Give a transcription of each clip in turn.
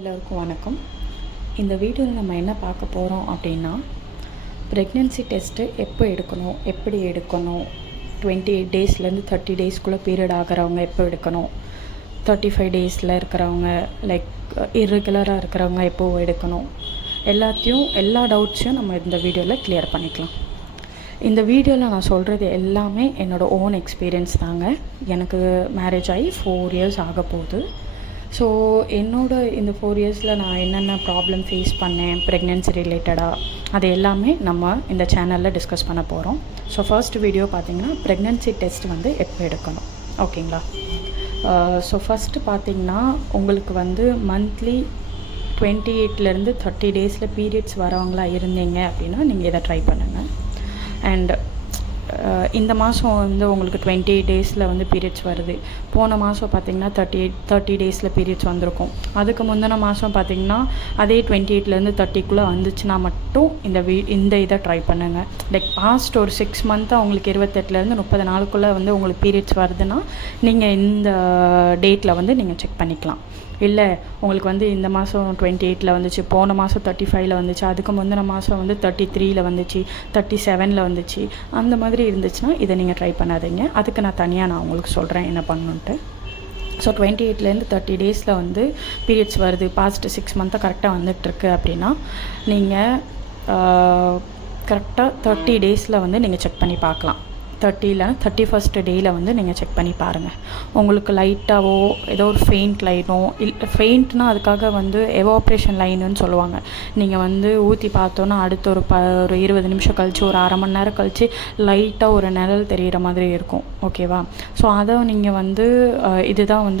எல்லோருக்கும் வணக்கம். இந்த வீடியோவில் நம்ம என்ன பார்க்க போகிறோம் அப்படின்னா, ப்ரெக்னென்சி டெஸ்ட்டு எப்போ எடுக்கணும், எப்படி எடுக்கணும், 28 டேஸ்லேருந்து 30 டேஸ்க்குள்ளே பீரியட் ஆகிறவங்க எப்போ எடுக்கணும், 35 டேஸில் இருக்கிறவங்க லைக் இர்ரெகுலராக இருக்கிறவங்க எப்போ எடுக்கணும், எல்லா டவுட்ஸையும் நம்ம இந்த வீடியோவில் கிளியர் பண்ணிக்கலாம். இந்த வீடியோவில் நான் சொல்கிறது எல்லாமே என்னோடய ஓன் எக்ஸ்பீரியன்ஸ் தாங்க. எனக்கு மேரேஜ் ஆகி 4 இயர்ஸ் ஆக போகுது. ஸோ இந்த 4 இயர்ஸில் நான் என்னென்ன ப்ராப்ளம் ஃபேஸ் பண்ணேன் ப்ரெக்னென்சி ரிலேட்டடாக, அது எல்லாமே நம்ம இந்த சேனலில் டிஸ்கஸ் பண்ண போகிறோம். ஸோ ஃபர்ஸ்ட் வீடியோ பார்த்திங்கன்னா ப்ரெக்னென்சி டெஸ்ட் எப்போ எடுக்கணும், ஓகேங்களா? ஸோ ஃபஸ்ட்டு பார்த்திங்கன்னா, உங்களுக்கு மந்த்லி 28லேருந்து 30 டேஸில் பீரியட்ஸ் வரவங்களா இருந்தீங்க அப்படின்னா நீங்கள் இதை ட்ரை பண்ணுங்கள். அண்ட் இந்த மாதம் உங்களுக்கு 28 டேஸில் பீரியட்ஸ் வருது. போன மாதம் பார்த்திங்கன்னா 30 டேஸில் பீரியட்ஸ் வந்திருக்கும். அதுக்கு முந்தின மாதம் பார்த்திங்கன்னா அதே 28லேருந்து 30க்குள்ளே வந்துச்சுன்னா மட்டும் இந்த இதை ட்ரை பண்ணுங்கள். லைக் பாஸ்ட் ஒரு 6 மந்த்தாக உங்களுக்கு 28லேருந்து 30 நாளுக்குள்ளே உங்களுக்கு பீரியட்ஸ் வருதுன்னா நீங்கள் இந்த டேட்டில் நீங்கள் செக் பண்ணிக்கலாம். இல்லை உங்களுக்கு இந்த மாதம் 28ல் வந்துச்சு, போன மாதம் 35ல் வந்துச்சு, அதுக்கு முந்தின மாதம் 33ல் வந்துச்சு, 37ல் வந்துச்சு, அந்த மாதிரி இருந்துச்சுன்னா இதை நீங்கள் ட்ரை பண்ணாதீங்க. அதுக்கு நான் உங்களுக்கு சொல்கிறேன் என்ன பண்ணணுன்ட்டு. ஸோ 28லேருந்து 30 டேஸில் பீரியட்ஸ் வருது, பாஸ்ட் 6 மந்த்தாக கரெக்டாக வந்துட்டுருக்கு அப்படின்னா நீங்கள் கரெக்டாக 30 டேஸில் நீங்கள் செக் பண்ணி பார்க்கலாம். 31st டேயில் நீங்கள் செக் பண்ணி பாருங்கள். உங்களுக்கு லைட்டாவோ ஏதோ ஒரு ஃபெயிண்ட் லைனோ ஃபெயிண்ட்னால் அதுக்காக எவாப்ரேஷன் லைனுன்னு சொல்லுவாங்க. நீங்கள் ஊற்றி பார்த்தோன்னா அடுத்து ஒரு 20 நிமிஷம் கழித்து, ஒரு அரை மணி நேரம் கழித்து லைட்டாக ஒரு நிழல் தெரிகிற மாதிரி இருக்கும், ஓகேவா? ஸோ அதை நீங்கள் இதுதான்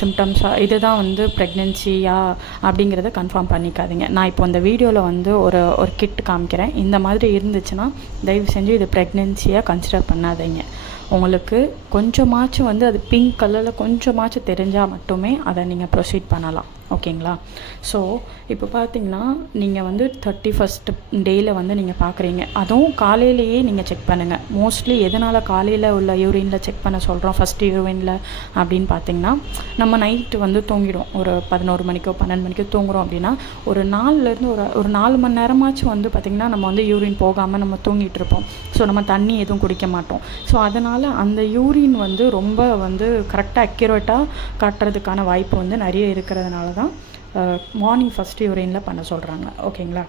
சிம்டம்ஸாக, இதுதான் ப்ரெக்னென்சியா அப்படிங்கிறத கன்ஃபார்ம் பண்ணிக்காதீங்க. நான் இப்போ இந்த வீடியோவில் ஒரு கிட் காமிக்கிறேன். இந்த மாதிரி இருந்துச்சுன்னா தயவு செஞ்சு இது ப்ரெக்னென்சியாக கன்சிடர் பண்ணாதீங்க. உங்களுக்கு கொஞ்சமாச்சும் அது பிங்க் கலரில் கொஞ்சமாச்சும் தெரிஞ்சால் மட்டுமே அதை நீங்கள் ப்ரொசீட் பண்ணலாம், ஓகேங்களா? ஸோ இப்போ பார்த்தீங்கன்னா நீங்கள் 31st டேயில் நீங்கள் பார்க்குறீங்க. அதுவும் காலையிலேயே நீங்கள் செக் பண்ணுங்கள். மோஸ்ட்லி எதனால் காலையில் உள்ள யூரினில் செக் பண்ண சொல்கிறோம், ஃபஸ்ட்டு யூரினில் அப்படின்னு பார்த்தீங்கன்னா, நம்ம நைட்டு தூங்கிடும். ஒரு 11 மணிக்கோ 12 மணிக்கோ தூங்குகிறோம் அப்படின்னா ஒரு 4லேருந்து ஒரு 4 மணி நேரமாச்சும் பார்த்திங்கன்னா நம்ம யூரின் போகாமல் நம்ம தூங்கிட்டு இருப்போம். ஸோ நம்ம தண்ணி எதுவும் குடிக்க மாட்டோம். ஸோ அதனால் அந்த யூரின் ரொம்ப கரெக்டாக அக்யூரேட்டாக காட்டுறதுக்கான வாய்ப்பு நிறைய இருக்கிறதுனால தான் மார்னிங் ஃபஸ்ட்டு யூரினில் பண்ண சொல்கிறாங்க, ஓகேங்களா?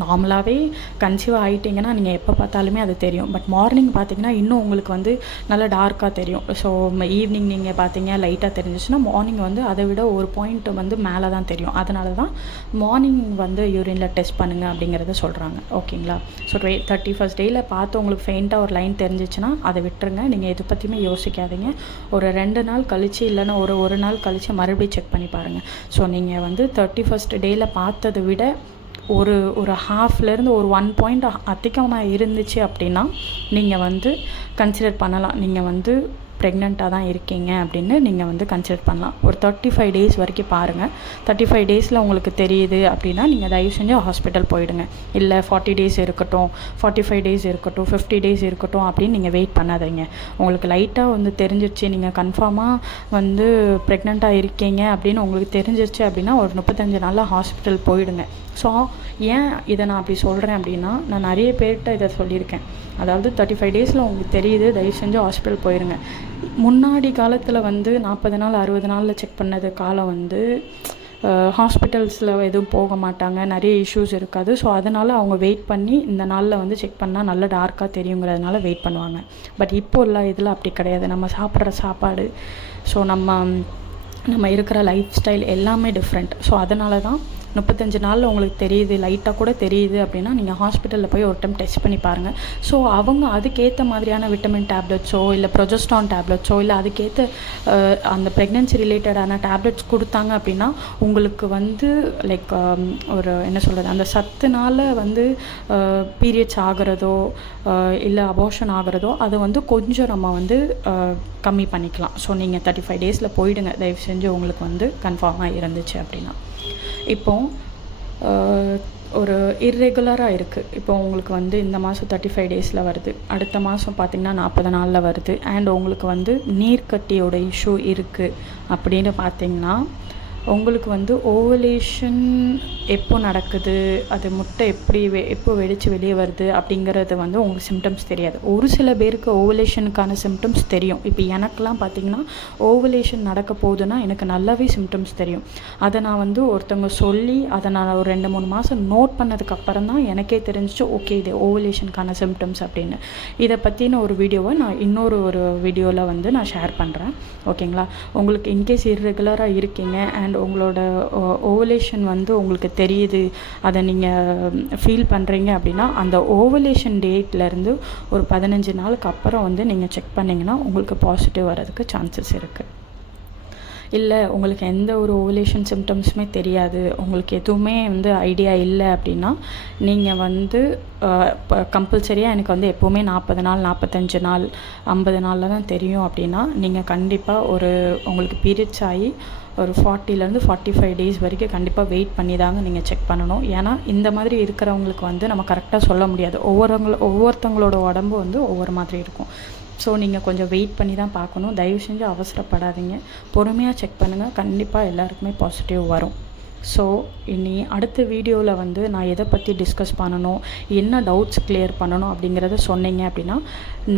நார்மலாகவே கன்சீவ் ஆகிட்டிங்கன்னா நீங்கள் எப்போ பார்த்தாலுமே அது தெரியும். பட் மார்னிங் பார்த்திங்கன்னா இன்னும் உங்களுக்கு நல்லா டார்க்காக தெரியும். ஸோ ஈவினிங் நீங்கள் பார்த்தீங்க லைட்டாக தெரிஞ்சிச்சுன்னா மார்னிங் அதை விட ஒரு பாயிண்ட் மேலே தான் தெரியும். அதனால தான் மார்னிங் யூரினில் டெஸ்ட் பண்ணுங்கள் அப்படிங்கிறத சொல்கிறாங்க, ஓகேங்களா? ஸோ 31st டேயில் பார்த்து உங்களுக்கு ஃபெயிண்ட்டாக ஒரு லைன் தெரிஞ்சிச்சுன்னா அதை விட்டுருங்க. நீங்கள் எது பற்றியுமே யோசிக்காதீங்க. ஒரு 2 நாள் கழித்து இல்லைன்னா ஒரு நாள் கழித்து மறுபடியும் செக் பண்ணி பாருங்கள். ஸோ நீங்கள் 31st டேயில் பார்த்ததை விட ஒரு ஹாஃப்லேருந்து ஒரு 1 பாயிண்ட் அதிகமாக இருந்துச்சு அப்படின்னா நீங்கள் கன்சிடர் பண்ணலாம். நீங்கள் ப்ரெக்னெண்ட்டாக தான் இருக்கீங்க அப்படின்னு நீங்கள் கன்சிடர் பண்ணலாம். ஒரு 35 டேஸ் வரைக்கும் பாருங்கள். 35 டேஸில் உங்களுக்கு தெரியுது அப்படின்னா நீங்கள் தயவு செஞ்சு ஹாஸ்பிட்டல் போயிடுங்க. இல்லை 40 டேஸ் இருக்கட்டும், 45 டேஸ் இருக்கட்டும், 50 டேஸ் இருக்கட்டும் அப்படின்னு நீங்கள் வெயிட் பண்ணாதீங்க. உங்களுக்கு லைட்டாக தெரிஞ்சிருச்சு, நீங்கள் கன்ஃபார்மாக ப்ரெக்னெண்ட்டாக இருக்கீங்க அப்படின்னு உங்களுக்கு தெரிஞ்சிருச்சு அப்படின்னா ஒரு 35 நாளில் ஹாஸ்பிட்டல் போயிடுங்க. ஸோ ஏன் இதை நான் அப்படி சொல்கிறேன் அப்படின்னா, நான் நிறைய பேர்கிட்ட இதை சொல்லியிருக்கேன். அதாவது 35 டேஸில் உங்களுக்கு தெரியுது, தயவு செஞ்சு ஹாஸ்பிட்டல் போயிடுங்க. முன்னாடி காலத்தில் 40 நாள் 60 நாளில் செக் பண்ணது காலம் ஹாஸ்பிட்டல்ஸில் எதுவும் போக மாட்டாங்க, நிறைய இஷ்யூஸ் இருக்காது. ஸோ அதனால் அவங்க வெயிட் பண்ணி இந்த நாளில் செக் பண்ணால் நல்ல டார்க்காக தெரியுங்கிறதுனால வெயிட் பண்ணுவாங்க. பட் இப்போ இல்லை, இதில் அப்படி கிடையாது. நம்ம சாப்பிட்ற சாப்பாடு, ஸோ நம்ம இருக்கிற லைஃப் ஸ்டைல் எல்லாமே டிஃப்ரெண்ட். ஸோ அதனால தான் 35 நாளில் உங்களுக்கு தெரியுது, லைட்டாக கூட தெரியுது அப்படின்னா நீங்கள் ஹாஸ்பிட்டலில் போய் ஒரு டைம் டெஸ்ட் பண்ணி பாருங்கள். ஸோ அவங்க அதுக்கேற்ற மாதிரியான விட்டமின் டேப்லெட்ஸோ இல்லை ப்ரொஜெஸ்ட்ரான் டேப்லெட்ஸோ இல்லை அதுக்கேற்ற அந்த ப்ரெக்னென்சி ரிலேட்டடான டேப்லெட்ஸ் கொடுத்தாங்க அப்படின்னா உங்களுக்கு லைக் ஒரு என்ன சொல்கிறது, அந்த சத்துனால் பீரியட்ஸ் ஆகிறதோ இல்லை அபார்ஷன் ஆகிறதோ அதை கொஞ்சம் நம்ம கம்மி பண்ணிக்கலாம். ஸோ நீங்கள் 35 டேஸில் போயிடுங்க தயவு செஞ்சு, உங்களுக்கு கன்ஃபார்மாக இருந்துச்சு அப்படின்னா. இப்போது ஒரு இர்ரெகுலராக இருக்குது. இப்போ உங்களுக்கு இந்த மாதம் 35 டேஸில் வருது, அடுத்த மாதம் பார்த்திங்கன்னா 40 நாளில் வருது, அண்ட் உங்களுக்கு நீர்க்கட்டியோட இஷ்யூ இருக்குது அப்படின்னு பார்த்திங்கன்னா உங்களுக்கு வந்து ஓவலேஷன் எப்போ நடக்குது, அது முட்டை எப்போ வெடித்து வெளியே வருது அப்படிங்கிறது வந்து உங்களுக்கு சிம்டம்ஸ் தெரியாது. ஒரு சில பேருக்கு ஓவலேஷனுக்கான சிம்டம்ஸ் தெரியும். இப்போ எனக்கெலாம் பார்த்திங்கன்னா ஓவலேஷன் நடக்க போகுதுன்னா எனக்கு நல்லாவே சிம்டம்ஸ் தெரியும். அதை நான் வந்து ஒருத்தவங்க சொல்லி அதை நான் ஒரு 2-3 மாதம் நோட் பண்ணதுக்கப்புறம் தான் எனக்கே தெரிஞ்சிச்சு, ஓகே இது ஓவலேஷனுக்கான சிம்டம்ஸ் அப்படின்னு. இதை பற்றின ஒரு வீடியோவை நான் இன்னொரு வீடியோவில் வந்து நான் ஷேர் பண்ணுறேன். ஓகேங்களா? உங்களுக்கு இன்கேஸ் இர்ரெகுலராக இருக்கீங்க அண்ட் உங்களோட ஓவலேஷன் வந்து உங்களுக்கு தெரியுது, அதை நீங்கள் ஃபீல் பண்ணுறீங்க அப்படின்னா அந்த ஓவலேஷன் டேட்லேருந்து ஒரு 15 நாளுக்கு அப்புறம் வந்து நீங்கள் செக் பண்ணிங்கன்னா உங்களுக்கு பாசிட்டிவ் வரதுக்கு சான்சஸ் இருக்குது. இல்லை உங்களுக்கு எந்த ஒரு ஓவலேஷன் சிம்டம்ஸுமே தெரியாது, உங்களுக்கு எதுவுமே வந்து ஐடியா இல்லை அப்படின்னா நீங்கள் வந்து இப்போ கம்பல்சரியாக எனக்கு வந்து எப்போவுமே 40 நாள் 45 நாள் 50 நாளில் தான் தெரியும் அப்படின்னா நீங்கள் கண்டிப்பாக உங்களுக்கு பீரியட்ஸ் ஆகி ஒரு 40 to 45 days வரைக்கும் கண்டிப்பாக வெயிட் பண்ணி தாங்க நீங்கள் செக் பண்ணணும். ஏன்னா இந்த மாதிரி இருக்கிறவங்களுக்கு வந்து நம்ம கரெக்டாக சொல்ல முடியாது. ஒவ்வொருத்தவங்களோட உடம்பு வந்து ஒவ்வொரு மாதிரி இருக்கும். ஸோ நீங்கள் கொஞ்சம் வெயிட் பண்ணி தான் பார்க்கணும். தயவு செஞ்சு அவசரப்படாதீங்க, பொறுமையாக செக் பண்ணுங்கள். கண்டிப்பாக எல்லாருக்குமே பாசிட்டிவ் வரும். ஸோ இனி அடுத்த வீடியோவில் வந்து நான் எதை பற்றி டிஸ்கஸ் பண்ணணும், என்ன டவுட்ஸ் கிளியர் பண்ணணும் அப்படிங்கிறத சொன்னீங்க அப்படின்னா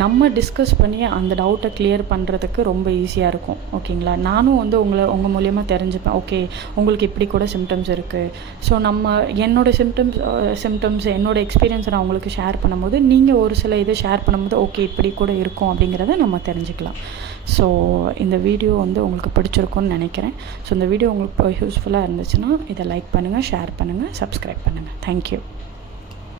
நம்ம டிஸ்கஸ் பண்ணி அந்த டவுட்டை கிளியர் பண்ணுறதுக்கு ரொம்ப ஈஸியாக இருக்கும். ஓகேங்களா? நானும் வந்து உங்கள் மூலியமாக தெரிஞ்சுப்பேன், ஓகே உங்களுக்கு இப்படி கூட சிம்டம்ஸ் இருக்குது. ஸோ என்னோடய சிம்டம்ஸ் என்னோடய எக்ஸ்பீரியன்ஸை நான் உங்களுக்கு ஷேர் பண்ணும்போது நீங்கள் ஒரு சில இதை ஷேர் பண்ணும்போது ஓகே இப்படி கூட இருக்கும் அப்படிங்கிறத நம்ம தெரிஞ்சுக்கலாம். ஸோ இந்த வீடியோ வந்து உங்களுக்கு பிடிச்சிருக்கும்னு நினைக்கிறேன். ஸோ இந்த வீடியோ உங்களுக்கு யூஸ்ஃபுல்லாக இருந்துச்சுன்னா இதை லைக் பண்ணுங்கள், ஷேர் பண்ணுங்கள், சப்ஸ்கிரைப் பண்ணுங்கள். தேங்க்யூ.